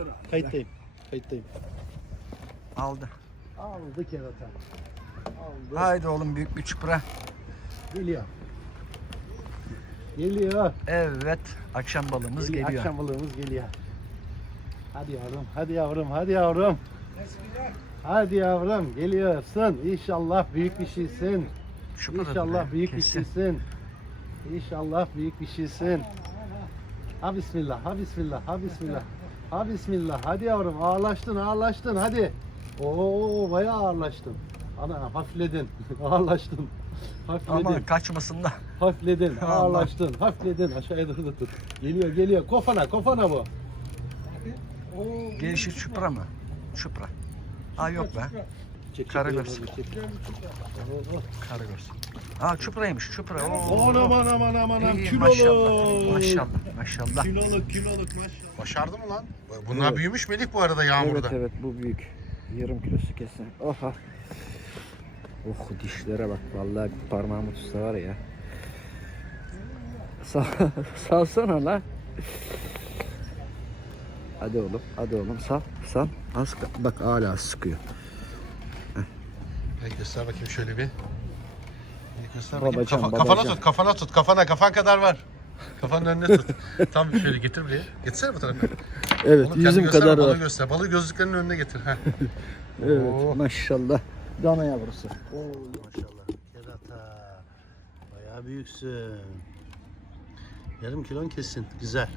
dur. Kayıttayım. Kayıttayım. Aldı. Aldı kerata. Aldı. Haydi oğlum büyük bir çupra. Geliyor. Geliyor. Evet. Akşam balığımız Geliyor, geliyor. Akşam balığımız geliyor. Hadi yavrum, hadi yavrum, hadi yavrum. Hadi yavrum, geliyorsun. İnşallah büyük bir şeysin. Çupra da İnşallah büyük bir şeysin. İnşallah büyük bir şeysin. Ha bismillah, ha bismillah, ha bismillah. Ha bismillah. Hadi yavrum ağırlaştın, ağırlaştın hadi. Oo bayağı ağırlaştın. Ana hafifledin, ağırlaştın. Hafifledin. Ama kaçmasın da. Hafifledin, ağırlaştın, hafifledin. Aşağıya doğru tut. Geliyor, geliyor. Kofana, kofana bu. Gelişi çupra mı? Çupra. Aa yok be. Çek, Karagöz. Karagöz. Aa çupraymış çupra. Oo. oo. Aman aman aman aman İyi, kilolu. maşallah. Maşallah. Maşallah. Kiloluk kiloluk maşallah. Başardı mı lan? Bunlar Evet. büyümüş Melih bu arada yağmurda. Evet evet bu büyük. Yarım kilosu kesin. Oha. Oh dişlere bak. Vallahi parmağımı tutsa var ya. Sal, salsana la. Hadi oğlum, hadi oğlum sal, sal. Az ka- bak hala sıkıyor. Melih göster bakayım şöyle bir. Melih göster Babacan, bakayım. Kafa- kafana babacan. tut, kafana tut. Kafana, kafan kadar var. Kafanın önüne tut. Tam şöyle getir buraya. Getirsene bu tarafa. Evet, kendini yüzüm göster, kadar balığı var. göster. Balığı gözlüklerinin önüne getir. Heh. Evet, Oo. maşallah. Dana yavrusu. Oo maşallah. Kerata. Bayağı büyüksün. Yarım kilon kesin. Güzel.